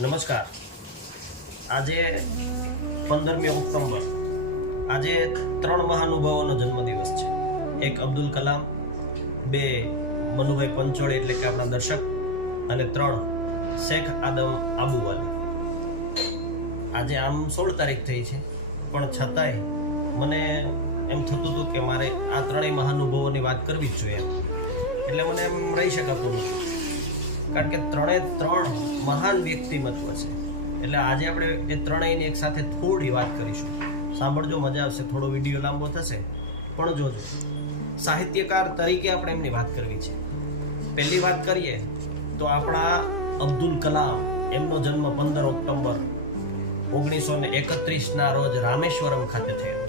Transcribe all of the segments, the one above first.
નમસ્કાર. આજે 15મી ઓક્ટોબર, આજે 3 મહાનુભાવોનો જન્મદિવસ છે. એક અબ્દુલ કલામ, 2 મનુભાઈ પંચોળી એટલે કે આપણા દર્શક, અને 3 શેખ આદમ આબુવાલી. આજે આમ 16 તારીખ થઈ છે, પણ છતાંય મને એમ થતું હતું કે મારે આ 3 મહાનુભાવોની વાત કરવી જ જોઈએ. એટલે મને એમ રહી શકાતું નથી, કારણ કે 3 મહાન વ્યક્તિમત્વ છે. એટલે આજે આપણે એ ત્રણેયની એક સાથે થોડી વાત કરીશું. સાંભળજો, મજા આવશે. થોડો વિડીયો લાંબો થશે, પણ જોજો. સાહિત્યકાર તરીકે આપણે એમની વાત કરવી છે. પહેલી વાત કરીએ તો આપણા અબ્દુલ કલામ, એમનો જન્મ 15 ઓક્ટોબર 1931ના રોજ રામેશ્વરમ ખાતે થયો.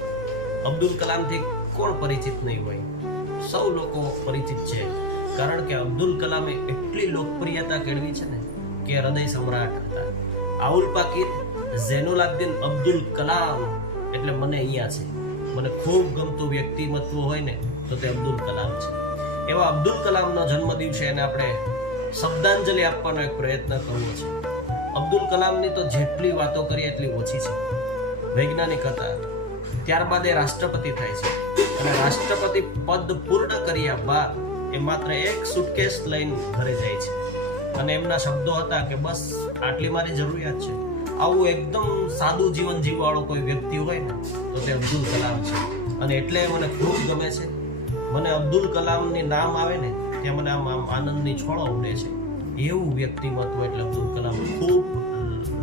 અબ્દુલ કલામથી કોણ પરિચિત નહીં હોય? સૌ લોકો પરિચિત છે, કારણ કે અબ્દુલ કલામે એટલી લોકપ્રિયતા કેળવી છે ને કે હૃદય સમ્રાટ હતા. આઉલ પાકીર ઝૈનુલાબ્દીન અબ્દુલ કલામ એટલે મને અહીંયા છે. મને ખૂબ ગમતું વ્યક્તિમત્વ હોય ને તો તે અબ્દુલ કલામ છે. એવા અબ્દુલ કલામનો જન્મદિવસે એને આપણે શબ્દાંજલિ આપવાનો એક પ્રયત્ન કરવો છે. અબ્દુલ કલામની તો જેટલી વાતો કરીએ એટલી ઓછી છે. વૈજ્ઞાનિક હતા, ત્યારબાદ એ રાષ્ટ્રપતિ થાય છે, અને રાષ્ટ્રપતિ પદ પૂર્ણ કર્યા બાદ એ માત્ર એક સુટકેસ લઈને ઘરે જાય છે, અને એમના શબ્દો હતા કે બસ આટલી મારી જરૂરિયાત છે. આવું એકદમ સાદું જીવન જીવવાળો કોઈ વ્યક્તિ હોય ને તો તે અબ્દુલ કલામ છે. અને એટલે મને ખૂબ ગમે છે. મને અબ્દુલ કલામની નામ આવે ને ત્યાં મને આમ આનંદની છોળો ઉડે છે. એવું વ્યક્તિમત્વ એટલે અબ્દુલ કલામ. ખૂબ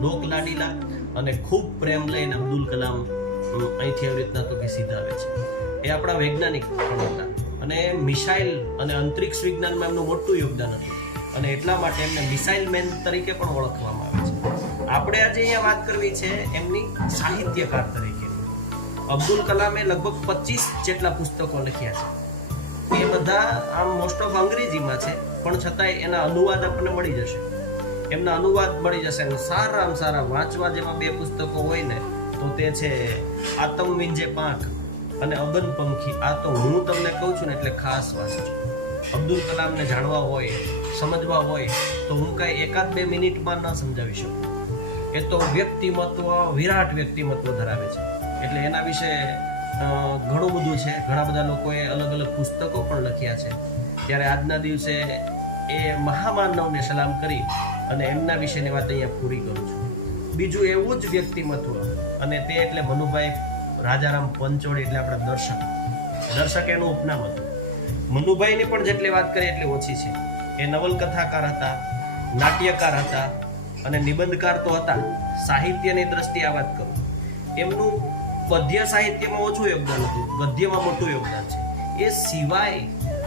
લોકલાડીલા અને ખૂબ પ્રેમ લઈને અબ્દુલ કલામ અહીંથી એવી રીતના તો કે સીધાવે છે. એ આપણા વૈજ્ઞાનિક પણ હતા, અને મિસાઇલ અને અંતરિક્ષ વિજ્ઞાનમાં એમનું મોટું યોગદાન હતું, અને એટલા માટે એમને મિસાઇલ મેન તરીકે પણ ઓળખવામાં આવે છે. આપણે આજે અહીંયા વાત કરવી છે એમની સાહિત્યકાર તરીકેની. અબ્દુલ કલામે લગભગ 25 જેટલા પુસ્તકો લખ્યા છે. એ બધા આમ મોસ્ટ ઓફ અંગ્રેજીમાં છે, પણ છતાંય એના અનુવાદ આપણને મળી જશે. એમના અનુવાદ મળી જશે, અને સારામાં સારા વાંચવા જેવા 2 પુસ્તકો હોય ને તો તે છે આતમ વિંજે પાંખ અને અગન પંખી. આ તો હું તમને કહું છું ને એટલે ખાસ વાંચજો. અબ્દુલ કલામને જાણવા હોય, સમજવા હોય તો હું કાંઈ 1-2 મિનિટમાં ન સમજાવી શકું. એ તો વ્યક્તિમત્વ, વિરાટ વ્યક્તિમત્વ ધરાવે છે. એટલે એના વિશે ઘણું બધું છે. ઘણા બધા લોકોએ અલગ અલગ પુસ્તકો પણ લખ્યા છે. ત્યારે આજના દિવસે એ મહામાનવને સલામ કરી અને એમના વિશેની વાત અહીંયા પૂરી કરું છું. બીજું એવું જ વ્યક્તિમત્વ, અને તે એટલે મનુભાઈ રાજારામ પંચોળી એટલે આપણા દર્શક એનું ઉપનામ હતું. મનુભાઈની પણ જેટલી વાત કરીએ એટલી ઓછી છે. એ નવલકથાકાર હતા, નાટ્યકાર હતા, અને નિબંધકાર તો હતા. સાહિત્યની દ્રષ્ટિએ આ વાત કરું, એમનું પદ્ય સાહિત્યમાં ઓછું યોગદાન હતું, ગદ્યમાં મોટું યોગદાન છે. એ સિવાય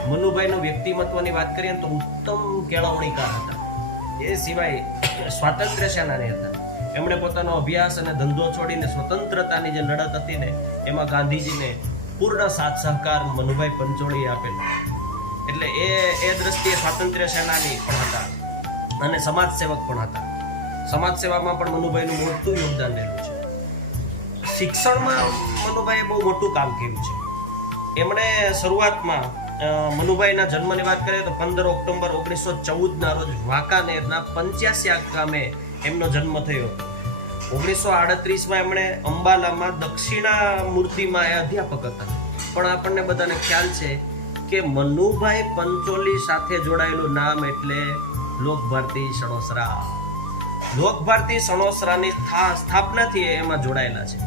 મનુભાઈનું વ્યક્તિમત્વની વાત કરીએ તો ઉત્તમ કેળવણીકાર હતા. એ સિવાય સ્વાતંત્ર્ય સેનાની હતા. એમણે પોતાનો અભ્યાસ અને ધંધો છોડીને સ્વતંત્રતાની જે લડત હતી ને એમાં ગાંધીજીને પૂર્ણ સાથ સહકાર મનુભાઈ પંચોળીએ આપેલો. એટલે એ દ્રષ્ટિએ સ્વાતંત્ર્ય સેનાની પણ હતા, અને સમાજ સેવક પણ હતા. સમાજ સેવામાં પણ મનુભાઈનું મોટું યોગદાન રહેલું છે. શિક્ષણમાં મનુભાઈએ બહુ મોટું કામ કર્યું છે. એમણે શરૂઆતમાં મનુભાઈના જન્મની વાત કરીએ તો 15 ઓક્ટોબર 1914ના રોજ વાંકાનેરના 85 ગામે એમનો જન્મ થયો. 1938માં એમણે અંબાલામાં દક્ષિણા મૂર્તિમાં એ અધ્યાપક હતા. પણ આપણને બધાને ખ્યાલ છે કે મનુભાઈ પંચોળી સાથે જોડાયેલું નામ એટલે લોકભારતી સણોસરા. લોકભારતી સણોસરાની સ્થાપનાથી એમાં જોડાયેલા છે.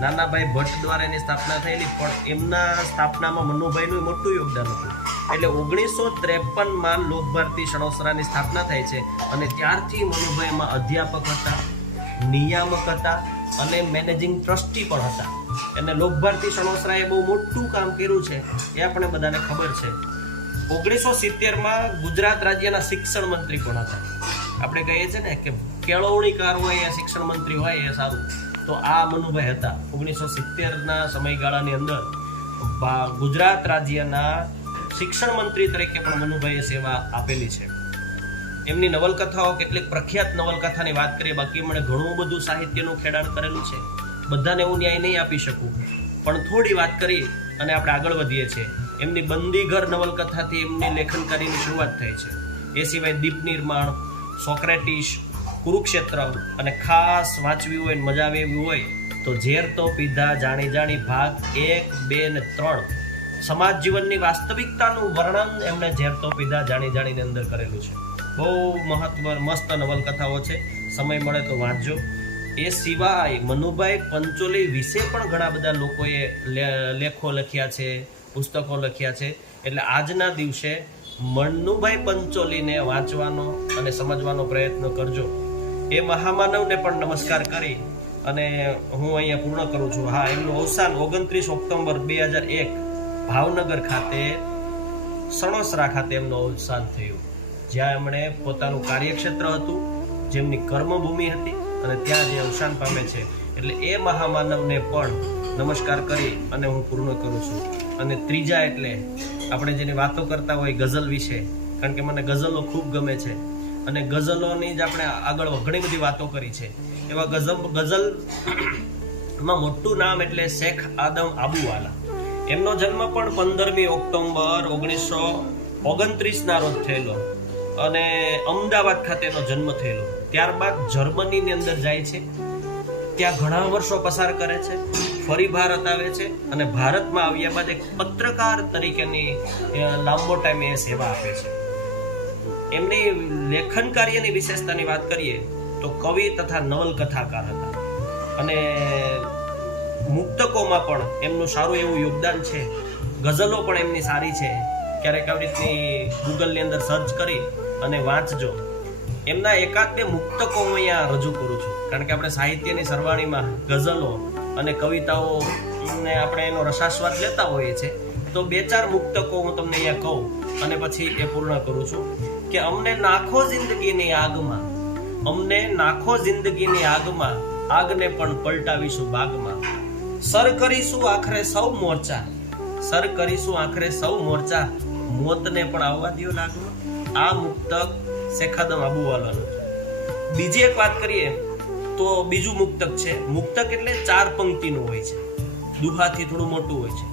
નાનાભાઈ ભટ્ટ દ્વારા એની સ્થાપના થયેલી, પણ એમના સ્થાપનામાં મનુભાઈનું મોટું યોગદાન હતું. એટલે 1953માં લોકભારતી સણોસરાની સ્થાપના થાય છે, અને ત્યારથી મનુભાઈમાં અધ્યાપક હતા, નિયામક હતા, અને મેનેજિંગ ટ્રસ્ટી પણ હતા. અને લોકભારતી સણોસરાએ બહુ મોટું કામ કર્યું છે, એ આપણે બધાને ખબર છે. 1970માં ગુજરાત રાજ્યના શિક્ષણ મંત્રી પણ હતા. આપણે કહીએ છીએ ને કે કેળવણીકાર હોય એ શિક્ષણ મંત્રી હોય એ સારું, તો આ મનુભાઈ હતા. 1970ના સમયગાળાની અંદર ગુજરાત રાજ્યના શિક્ષણ મંત્રી તરીકે પણ મનુભાઈએ સેવા આપેલી છે. એમની નવલકથાઓ, કેટલીક પ્રખ્યાત નવલકથાની વાત કરીએ, બાકી એમણે ઘણું બધું સાહિત્યનું ખેડાણ કરેલું છે. બધાને હું ન્યાય નહીં આપી શકું, પણ થોડી વાત કરી અને આપણે આગળ વધીએ છીએ. એમની બંદીઘર નવલકથાથી એમની લેખનકારીની શરૂઆત થઈ છે. એ સિવાય દીપ નિર્માણ, સોક્રેટિસ, કુરુક્ષેત્ર અને ખાસ વાંચવી હોય મજા આવે એવી હોય તો ઝેર તો પીધા જાણી જાણી ભાગ 1, 2 ને 3 સમાજ જીવનની વાસ્તવિકતાનું વર્ણન એમણે ઝેર તો પીધા જાણી જાણીને અંદર કરેલું છે. બહુ મસ્ત નવલકથાઓ છે, સમય મળે તો વાંચજો. એ સિવાય મનુભાઈ પંચોલી વિશે પણ ઘણા બધા લોકોએ લેખો લખ્યા છે, પુસ્તકો લખ્યા છે. એટલે આજના દિવસે મનુભાઈ પંચોલીને વાંચવાનો અને સમજવાનો પ્રયત્ન કરજો. એ મહામાનવને પણ નમસ્કાર કરી અને હું અહીંયા પૂર્ણ કરું છું. હા, એમનું અવસાન 29 ઓક્ટોબર 2001 ભાવનગર ખાતે સણોસરા ખાતે એમનું અવસાન થયું, જ્યાં એમણે પોતાનું કાર્યક્ષેત્ર હતું, જેમની કર્મભૂમિ હતી અને ત્યાં જે અવસાન પામે છે. એટલે એ મહામાનવને પણ નમસ્કાર કરી અને હું પૂર્ણ કરું છું. અને ત્રીજા એટલે આપણે જેની વાતો કરતા હોય ગઝલ વિશે, કારણ કે મને ગઝલો ખૂબ ગમે છે અને ગઝલોની જ આપણે આગળ ઘણી બધી વાતો કરી છે. એવા ગઝલમાં મોટું નામ એટલે શેખ આદમ આબુવાલા. એમનો જન્મ પણ 15મી ઓક્ટોબર 1929 ના રોજ થયેલો અને અમદાવાદ ખાતે એનો જન્મ થયેલો. ત્યારબાદ જર્મનીની અંદર જાય છે, ત્યાં ઘણા વર્ષો પસાર કરે છે, ફરી ભારત આવે છે અને ભારતમાં આવ્યા બાદ એક પત્રકાર તરીકેની લાંબો ટાઈમ એ સેવા આપે છે. એમની લેખન કાર્યની વિશેષતાની વાત કરીએ તો કવિ તથા નવલકથાકાર હતા અને મુક્તકોમાં પણ એમનું સારું એવું યોગદાન છે. ગઝલો પણ એમની સારી છે. ક્યારેક આવી રીતની ગૂગલની અંદર સર્ચ કરી અને વાંચજો. એમના એકાદ બે મુક્તકો હું અહીંયા રજૂ કરું છું, કારણ કે આપણે સાહિત્યની સરવાણીમાં ગઝલો અને કવિતાઓ ને આપણે એનો રસાસ્વાદ લેતા હોઈએ છીએ. તો 2-4 મુક્તકો હું તમને અહીંયા કહું અને પછી એ પૂર્ણ કરું છું કે અમને નાખો જિંદગીની આગમાં, અમને નાખો જિંદગીની આગમાં, આગને પણ પલટાવીશું બાગમાં. સર કરીશું આખરે સૌ મોરચા, સર કરીશું આખરે સૌ મોરચા, મોતને પણ આવવા દ્યો લાગમાં. આ મુક્તક શેખ આદમ આબુવાલાનું છે. બીજી એક વાત કરીએ તો બીજું મુક્તક છે. મુક્તક એટલે 4 પંક્તિનું હોય છે, દુહાથી થોડું મોટું હોય છે.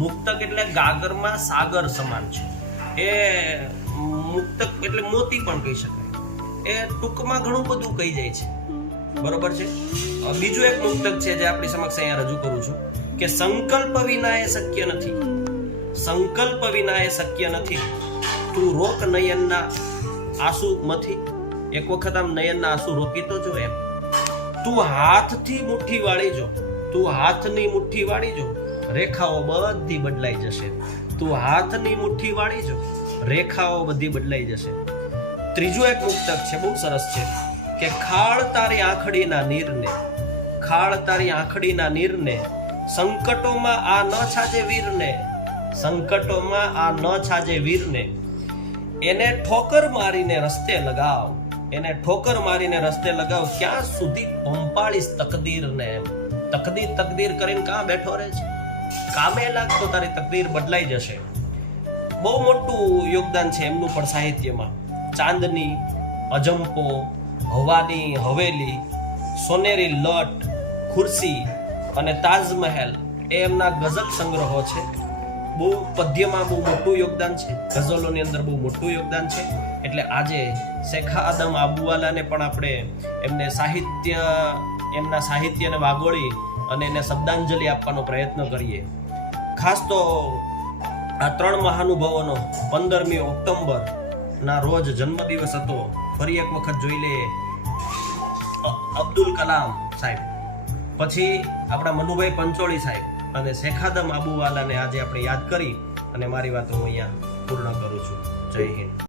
મુક્તક એટલે ગાગરમાં સાગર સમાન છે. એ મુક્તક એટલે મોતી પણ કહી શકાય. એ ટૂંકમાં ઘણું બધું કહી જાય છે, બરોબર છે. બીજું એક મુક્તક છે જે આપણી સમક્ષ અહીંયા રજૂ કરું છું કે સંકલ્પ વિના એ શક્ય નથી, સંકલ્પ વિના એ શક્ય નથી, તું રોક નયનના આંસુ મથી. એક વખત આમ નયનના આંસુ રોકી તો જો એમ. તું હાથથી મુઠ્ઠી વાળી જો, તું હાથની મુઠ્ઠી વાળી જો, રેખાઓ બધી બદલાઈ જશે. તું હાથની મુઠ્ઠી વાળી જો, રેખાઓ બધી બદલાઈ જશે. ત્રીજું એક મુક્તક છે, બહુ સરસ છે કે ખાળ તારી આંખડીના નીરને, ખાળ તારી આંખડીના નીરને, સંકટોમાં આ ન છાજે વીરને, સંકટોમાં આ ન છાજે વીરને, એને ઠોકર મારીને રસ્તે લગાવ, એને ઠોકર મારીને રસ્તે લગાવ, ક્યાં સુધી પંપાળીશ તકદીરને. તકદીર તકદીર કરીને કાં બેઠો રહે છે, કામે લાગ તો તારી તકદીર બદલાઈ જશે. બહુ મોટું યોગદાન છે એમનું પણ સાહિત્યમાં. ચાંદની, અજંપો, હવાની હવેલી, સોનેરી લટ, ખુરશી અને તાજમહેલ એ એમના ગઝલ સંગ્રહો છે. બહુ પદ્યમાં બહુ મોટું યોગદાન છે, ગઝલોની અંદર બહુ મોટું યોગદાન છે. એટલે આજે શેખ આદમ આબુવાલાને પણ આપણે એમને એમના સાહિત્યને વાગોળી અને એને શબ્દાંજલિ આપવાનો પ્રયત્ન કરીએ. ખાસ તો આ 3 મહાનુભાવોનો 15મી ઓક્ટોબર ના રોજ જન્મદિવસ હતો. ફરી એક વખત જોઈ લઈએ. અબ્દુલ કલામ સાહેબ, પછી આપણા મનુભાઈ પંચોળી સાહેબ અને શેખ આદમ આબુવાલાને આજે આપણે યાદ કરી અને મારી વાતો હું અહીંયા પૂર્ણ કરું છું. જય હિન્દ.